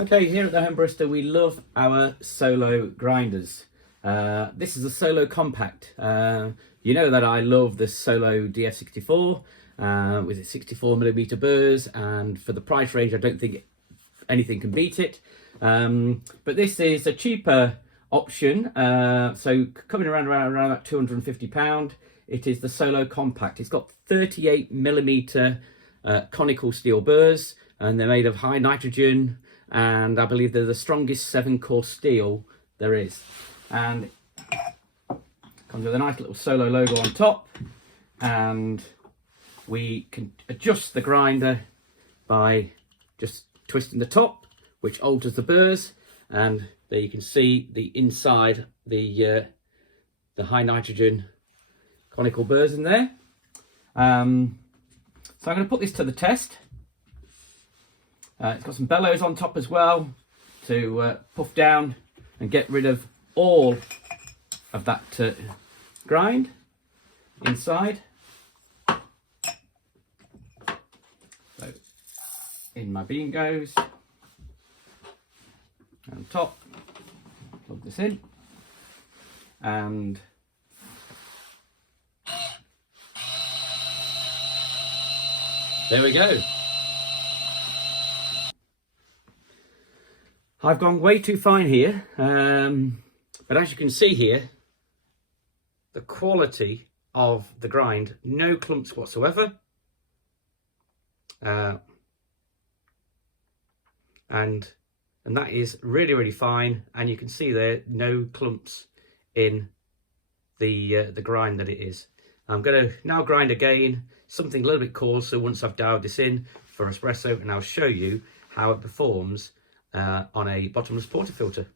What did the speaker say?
Okay, here at the Home Barista, we love our Solo grinders. This is a Solo Compact. You know that I love the Solo DF64 with its 64mm burrs, and for the price range, I don't think anything can beat it. But this is a cheaper option, so coming around about £250. It is the Solo Compact. It's got 38mm conical steel burrs, and they're made of high nitrogen, and I believe they're the strongest 7-core steel there is. And comes with a nice little Solo logo on top, and we can adjust the grinder by just twisting the top, which alters the burrs, and there you can see the inside, the high nitrogen conical burrs in there. So I'm going to put this to the test. It's got some bellows on top as well to puff down and get rid of all of that grind inside. So in my bean goes, on top, plug this in, and there we go. I've gone way too fine here, but as you can see here, the quality of the grind, no clumps whatsoever. And that is really, really fine. And you can see there, no clumps in the grind that it is. I'm going to now grind again, something a little bit coarser once I've dialed this in for espresso, and I'll show you how it performs on a bottomless portafilter.